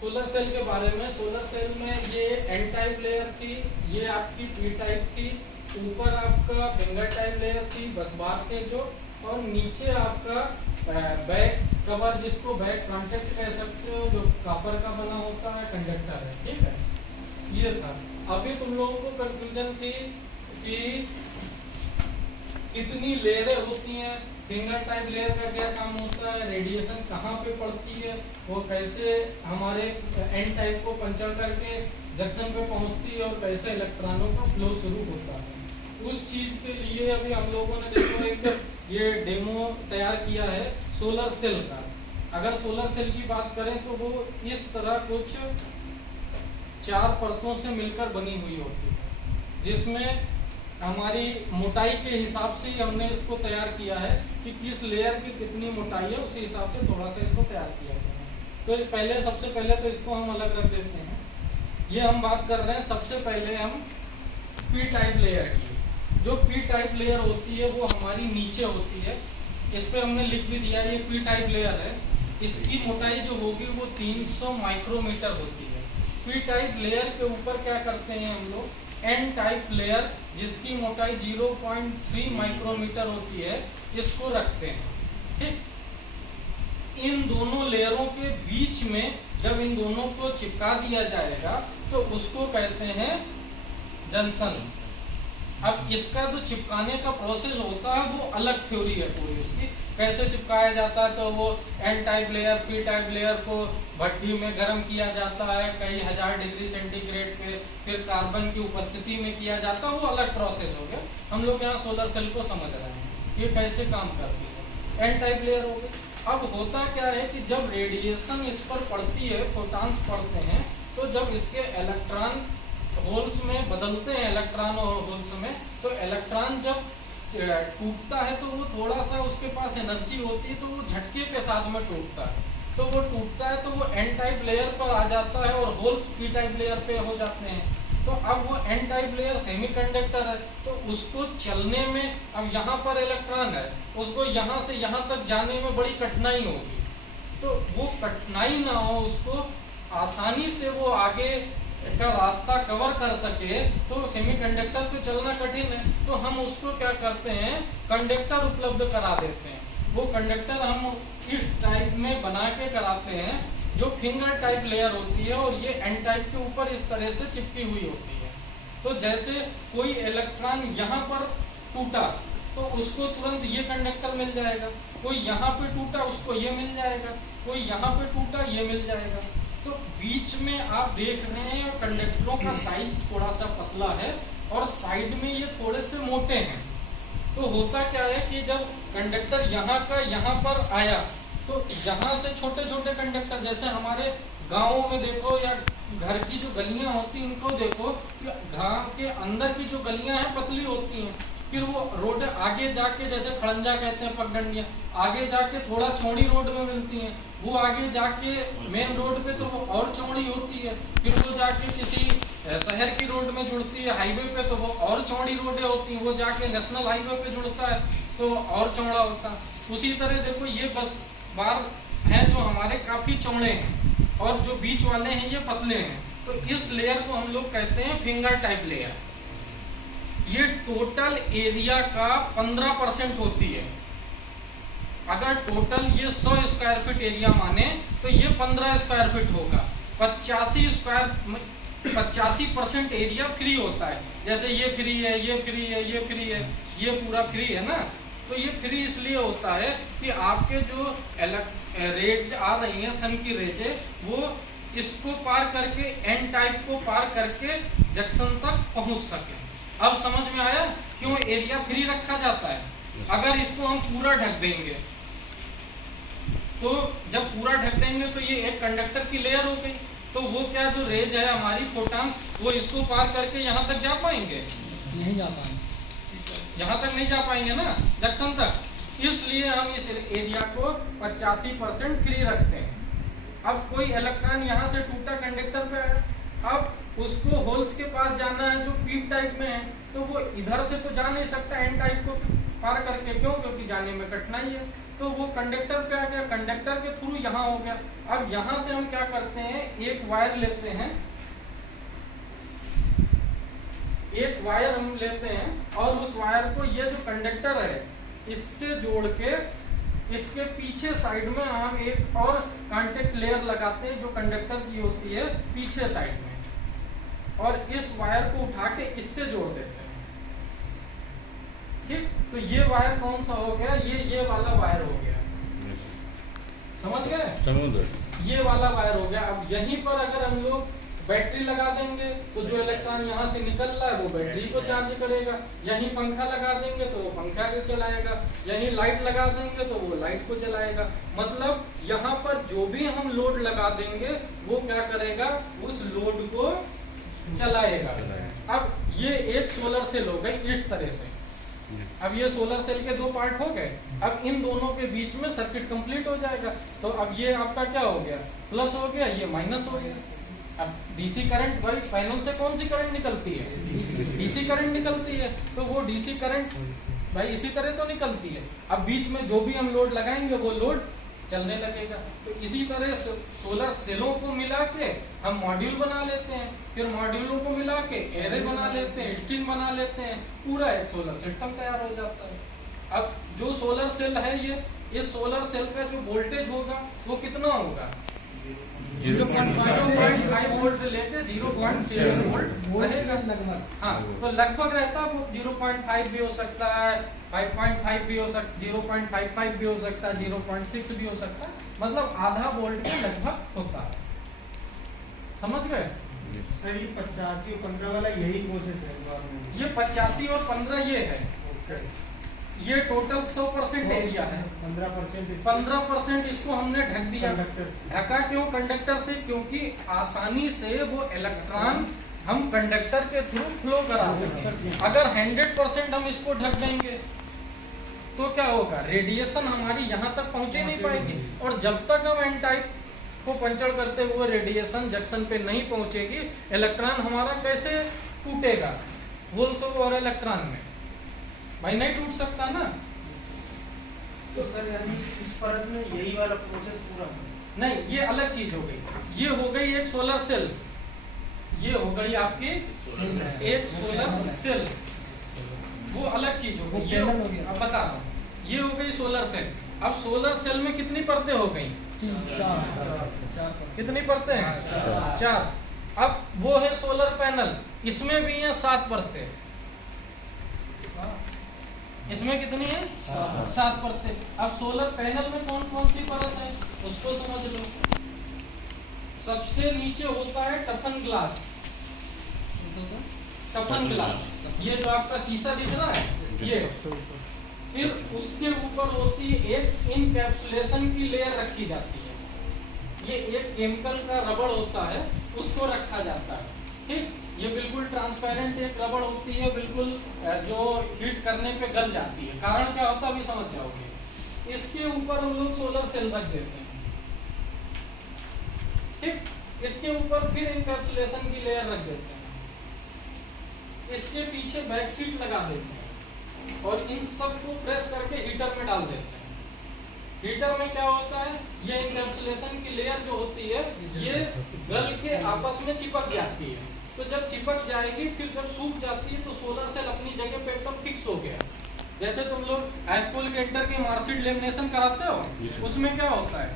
Solar cell के बारे में, सोलर सेल में ये एन टाइप लेयर थी, ये आपकी पी टाइप थी, ऊपर आपका फिंगर टाइप लेयर थी, बस बार थे जो, और नीचे आपका बैक कवर, जिसको बैक फ्रंटेक्ट कह सकते हो, जो कॉपर का बना होता है, कंडक्टर है, ठीक है, ये था। अभी तुम लोगों को कंफ्यूजन थी कि कितनी लेयरें होती हैं, फिंगर टाइप लेयर का क्या काम होता है, रेडिएशन कहाँ पे पड़ती है, वो कैसे हमारे एन टाइप को पंचर करके जंक्शन पे पहुंचती है, और कैसे इलेक्ट्रॉनों का फ्लो शुरू होता है। उस चीज के लिए अभी हम लोगों ने देखो एक ये डेमो तैयार किया है सोलर सेल का। अगर सोलर सेल की बात करें तो वो इस तरह कुछ 4 परतों से मिलकर बनी हुई होती है, जिसमें हमारी मोटाई के हिसाब से ही हमने इसको तैयार किया है कि किस लेयर की कितनी मोटाई है, उसी हिसाब से थोड़ा सा इसको तैयार किया गया है। तो पहले सबसे पहले तो इसको हम अलग रख देते हैं। ये हम बात कर रहे हैं सबसे पहले हम पी टाइप लेयर की। जो पी टाइप लेयर होती है वो हमारी नीचे होती है, इस पे हमने लिख भी दिया ये पी टाइप लेयर है। इसकी मोटाई जो होगी वो 300 माइक्रोमीटर होती है। पी टाइप लेयर के ऊपर क्या करते हैं हम लोग, एन टाइप लेयर जिसकी मोटाई 0.3 माइक्रोमीटर होती है, इसको रखते हैं, ठीक। इन दोनों लेयरों के बीच में जब इन दोनों को चिपका दिया जाएगा तो उसको कहते हैं जंक्शन। अब इसका जो चिपकाने का प्रोसेस होता है वो अलग थ्योरी है पूरी उसकी, कैसे चिपकाया जाता है। तो वो N type layer P type layer को भट्टी में गर्म किया जाता है कई हजार डिग्री सेंटीग्रेड पे, फिर कार्बन की उपस्थिति में किया जाता है, वो अलग प्रोसेस हो गया। हम लोग यहाँ सोलर सेल को समझ रहे हैं ये कैसे काम करती है। एन टाइप लेयर हो गई। अब होता क्या है कि जब रेडिएशन इस पर पड़ती है, फोटॉन्स पड़ते हैं, तो जब इसके इलेक्ट्रॉन होल्स में बदलते हैं, इलेक्ट्रॉन और होल्स में, तो इलेक्ट्रॉन जब टूटता है तो वो थोड़ा सा उसके पास एनर्जी होती है, तो वो झटके के साथ में टूटता है। तो वो टूटता है तो वो एन टाइप लेयर पर आ जाता है और होल्स पी टाइप लेयर पे हो जाते हैं। तो अब वो एन टाइप लेयर सेमीकंडक्टर है, तो उसको चलने में, अब यहाँ पर इलेक्ट्रॉन है, उसको यहाँ से यहाँ तक जाने में बड़ी कठिनाई होगी। तो वो कठिनाई ना हो, उसको आसानी से वो आगे का रास्ता कवर कर सके, तो सेमीकंडक्टर पे चलना कठिन है, तो हम उसको क्या करते हैं, कंडक्टर उपलब्ध करा देते हैं। वो कंडक्टर हम इस टाइप में बना के कराते हैं, जो फिंगर टाइप लेयर होती है और ये एन टाइप के ऊपर इस तरह से चिपकी हुई होती है। तो जैसे कोई इलेक्ट्रॉन यहाँ पर टूटा तो उसको तुरंत ये कंडक्टर मिल जाएगा, कोई यहाँ पे टूटा उसको ये मिल जाएगा, कोई यहाँ पे टूटा ये मिल जाएगा। तो बीच में आप देख रहे हैं कंडक्टरों का साइज थोड़ा सा पतला है और साइड में ये थोड़े से मोटे हैं। तो होता क्या है कि जब कंडक्टर यहाँ का यहाँ पर आया तो यहाँ से छोटे छोटे कंडक्टर, जैसे हमारे गाँवों में देखो या घर की जो गलियां होती हैं उनको देखो, गाँव के अंदर की जो गलियां हैं पतली होती हैं, फिर वो रोड आगे जाके, जैसे खड़ंजा कहते हैं पगडंडियां, आगे जाके थोड़ा चौड़ी रोड में मिलती हैं, वो आगे जाके मेन रोड पे तो वो और चौड़ी होती है, फिर वो जाके किसी शहर की रोड में जुड़ती है हाईवे पे तो वो और चौड़ी रोडें होती हैं, वो जाके नेशनल हाईवे पे जुड़ता है तो और चौड़ा होता है। उसी तरह देखो ये बस बार हैं जो हमारे काफी चौड़े हैं और जो बीच वाले हैं ये पतले हैं। तो इस लेयर को हम लोग कहते हैं फिंगर टाइप लेयर। ये टोटल एरिया का 15% होती है। अगर टोटल ये 100 स्क्वायर फीट एरिया माने तो ये 15 स्क्वायर फीट होगा। 85% एरिया फ्री होता है, जैसे ये फ्री है, ये फ्री है, ये फ्री है, ये पूरा फ्री है ना। तो ये फ्री इसलिए होता है कि आपके जो रेज आ रही है सन की रेजे, वो इसको पार करके एन टाइप को पार करके जंक्शन तक पहुंच सके। अब समझ में आया क्यों एरिया फ्री रखा जाता है। अगर इसको हम पूरा ढक देंगे तो जब पूरा ढक देंगे तो ये एक कंडक्टर की लेयर हो गई, तो वो क्या जो रेज है हमारी फोटॉन्स, वो इसको पार करके यहाँ तक जा पाएंगे? नहीं जा पाएंगे, यहाँ तक नहीं जा पाएंगे ना जंक्शन तक। इसलिए हम इस एरिया को 85% फ्री रखते हैं। अब कोई इलेक्ट्रॉन यहाँ से टूटा कंडक्टर पे है, अब उसको होल्स के पास जाना है जो पी टाइप में है, तो वो इधर से तो जा नहीं सकता एन टाइप को पार करके, क्यों? क्योंकि जाने में कठिनाई है। तो वो कंडक्टर पे आ गया, कंडक्टर के थ्रू यहाँ हो गया। अब यहाँ से हम क्या करते हैं, एक वायर लेते हैं, एक वायर हम लेते हैं और उस वायर को ये जो कंडक्टर है इससे जोड़ के इसके पीछे साइड में हम एक और कांटेक्ट लेयर लगाते हैं जो कंडक्टर की होती है पीछे साइड में, और इस वायर को उठा के इससे जोड़ देते हैं। ठीक, तो ये वायर कौन सा हो गया, ये वाला वायर हो गया, समझ गए? समझ गए। ये वाला वायर हो गया। अब यहीं पर अगर हम लोग बैटरी लगा देंगे तो जो इलेक्ट्रॉन यहाँ से निकल रहा है वो बैटरी को चार्ज करेगा, यहीं पंखा लगा देंगे तो वो पंखा को चलाएगा, यहीं लाइट लगा देंगे तो वो लाइट को चलाएगा। मतलब यहाँ पर जो भी हम लोड लगा देंगे वो क्या करेगा, उस लोड को चलाएगा। अब ये एक सोलर सेल हो गई इस तरह से। अब ये सोलर सेल के दो पार्ट हो गए। अब इन दोनों के बीच में सर्किट कंप्लीट हो जाएगा। तो अब ये आपका क्या हो गया, प्लस हो गया, ये माइनस हो गया। अब डीसी करंट, भाई पैनल से कौन सी करंट निकलती है, डीसी करंट निकलती है, तो वो डीसी करंट भाई इसी तरह तो निकलती है। अब बीच में जो भी हम लोड लगाएंगे वो लोड चलने लगेगा। तो इसी तरह सोलर सेलों को मिला के हम मॉड्यूल बना लेते हैं, फिर मॉड्यूलों को मिला के एरे बना लेते हैं, स्ट्रिंग बना लेते हैं, पूरा एक सोलर सिस्टम तैयार हो जाता है। अब जो सोलर सेल है ये सोलर सेल का जो वोल्टेज होगा वो कितना होगा, 0.5 वोल्ट से लेकर 0.6 वोल्ट रहेगा लगभग। हाँ, तो लगभग रहता है वो 0.5 भी हो सकता है, 5.5 भी हो सकता, 0.55 भी हो सकता है, 0.6 भी हो सकता है, मतलब आधा वोल्ट के लगभग होता है। समझ गए? सर ये 85 और 15 वाला यही प्रोसेस है, ये 85 और 15 ये है, ये टोटल 100% एरिया है। 15% इसको हमने ढक दिया। ढका क्यों कंडक्टर से, क्योंकि आसानी से वो इलेक्ट्रॉन हम कंडक्टर के थ्रू फ्लो करा सकें। अगर 100% हम इसको ढक देंगे तो क्या होगा, रेडिएशन हमारी यहाँ तक पहुंचे नहीं पाएगी, और जब तक हम एन टाइप को पंचर करते हुए रेडिएशन जंक्शन पे नहीं पहुंचेगी, इलेक्ट्रॉन हमारा कैसे टूटेगा, होल्स और इलेक्ट्रॉन में भाई नहीं टूट सकता ना। तो सर यानी इस परत में यही वाला प्रोसेस पूरा नहीं, ये अलग चीज हो गई। ये हो गई एक सोलर सेल, ये हो गई आपकी एक सोलर सेल, वो अलग चीज हो गई। ये अब बता रहा हूँ, ये हो गई सोलर सेल। अब सोलर सेल में कितनी परतें हो गई, कितनी परतें हैं, 4। अब वो है सोलर पैनल, इसमें भी है 7 परतें। इसमें कितनी है, 7 परतें। अब सोलर पैनल में कौन कौन सी परत है उसको समझ लो। सबसे नीचे होता है टफन ग्लास, टफन ग्लास, ये जो आपका शीशा दिख रहा है ये। फिर उसके ऊपर होती है एक इनकैप्सुलेशन की लेयर रखी जाती है, ये एक केमिकल का रबड़ होता है उसको रखा जाता है। ठीक, ये बिल्कुल ट्रांसपेरेंट एक रबड़ होती है, बिल्कुल जो हीट करने पे गल जाती है। कारण क्या होता है अभी समझ जाओगे। इसके ऊपर हम लोग सोलर सेल रख देते हैं। ठीक, इसके ऊपर फिर इनकैप्सुलेशन की लेयर रख देते हैं, इसके पीछे बैक सीट लगा देते हैं और इन सब को प्रेस करके हीटर में डाल देते हैं। हीटर में क्या होता है, ये इनकैप्सुलेशन की लेयर जो होती है ये गल के आपस में चिपक जाती है। तो जब चिपक जाएगी, फिर जब सूख जाती है तो सोलर सेल अपनी जगह पे एकदम फिक्स हो गया। जैसे तुम लोग हाई स्कूल के इंटर की मार्कशीट लेमिनेशन कराते हो, उसमें क्या होता है,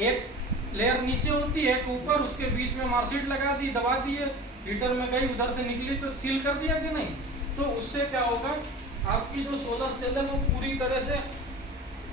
एक लेयर नीचे होती है, एक ऊपर, उसके बीच में मार्कशीट लगा दी, दबा दिए, हीटर में गई, उधर से निकली तो सील कर दिया कि नहीं। तो उससे क्या होगा, आपकी जो सोलर सेल है वो पूरी तरह से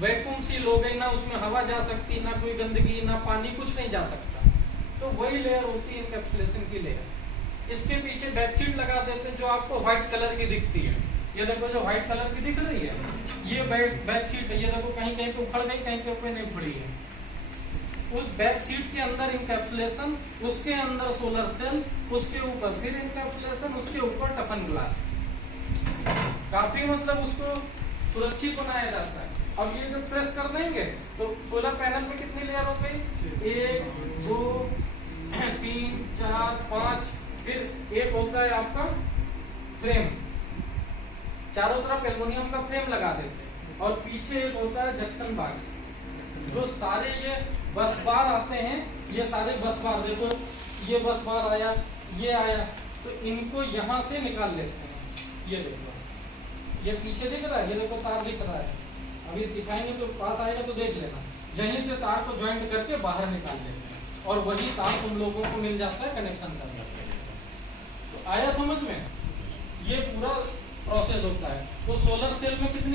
वैक्यूम सील हो गई, ना उसमें हवा जा सकती, ना कोई गंदगी, ना पानी, कुछ नहीं जा सकता। तो वही लेयर होती है इनकैप्सुलेशन की लेयर। इसके पीछे बैक सीट लगा देते हैं जो आपको व्हाइट कलर की दिखती है। ये देखो जो व्हाइट कलर की दिख रही है, ये बैक सीट है। ये देखो कहीं कहीं पे उखड़ गई, कहीं पे नहीं उखड़ी है। उस बैक सीट के अंदर इनकैप्सुलेशन, उसके अंदर सोलर सेल, उसके ऊपर फिर इनकैप्सुलेशन, उसके ऊपर टफन ग्लास। काफी मतलब उसको सुरक्षित बनाया जाता है। अब ये जब प्रेस कर देंगे तो सोलर पैनल में कितनी लेयर हो गई, 1 2 3 4 5, फिर एक होता है आपका फ्रेम, चारों तरफ एल्युमिनियम का फ्रेम लगा देते हैं। और पीछे एक होता है जंक्शन बॉक्स, जो सारे ये बस बार आते हैं, ये सारे बस बार, देखो ये बस बार आया, ये आया, तो इनको यहाँ से निकाल लेते हैं। ये देखो, ये पीछे दिख रहा है, ये देखो तार दिख रहा है, अभी दिखाएंगे तो पास आएगा तो देख लेना, यहीं से तार को ज्वाइंट करके बाहर निकाल लेते हैं और वही तार तुम लोगों को मिल जाता है कनेक्शन करने के लिए। तो आया समझ में, ये पूरा प्रोसेस होता है। तो सोलर सेल में कितनी